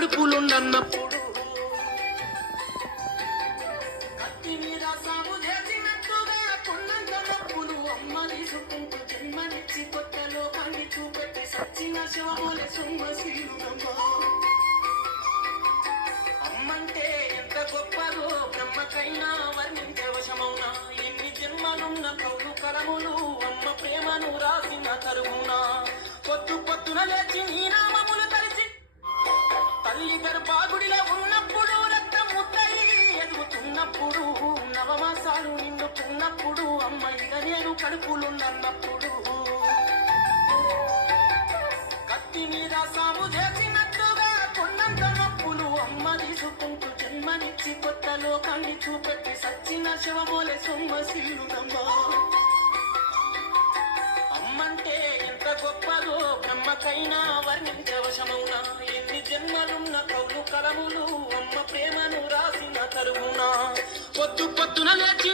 కడుపులుండన్నప్పుడు కత్తి మీద సాగు చేసినట్టుగా కొన్నంత నొప్పులు అమ్మ తీసుకుంటూ జన్మనిచ్చి కొత్త లోకాన్ని చూపెట్టి సచ్చిన శవముల సొమ్మశీలునమ్మా. అమ్మంటే ఎంత గొప్పదో బ్రహ్మకైనా వర్ణించే వశమౌనా. ఎన్ని జన్మలున్న కౌలు కరములు అమ్మ ప్రేమను రాసిన తరుగునా. పొద్దు పొద్దున లేచి నీ నామములు తలిచి తల్లి గర్భాగుడిలో ఉన్నప్పుడు రక్తం ముద్దయి ఎదుగుతున్నప్పుడు నవమాసాలు నిండుకున్నప్పుడు అమ్మ ఇక నేను కడుపులున్నప్పుడు కత్తి మీద సాము చేసినట్టుగా కొన్నంత నొప్పులు అమ్మ తీసుకుంటూ జన్మనిచ్చి కొత్త లోకాన్ని చూపెట్టి సచ్చిన శవమోలే సొమ్మశీలునమ్మా. అమ్మంటే ఎంత గొప్పదో బ్రహ్మకైనా వర్ణించే వశమౌనా. ఎన్ని జన్మలున్న కౌలు కలములు అమ్మ ప్రేమను రాసిన తరుగునా. పొద్దు పొద్దున లేచి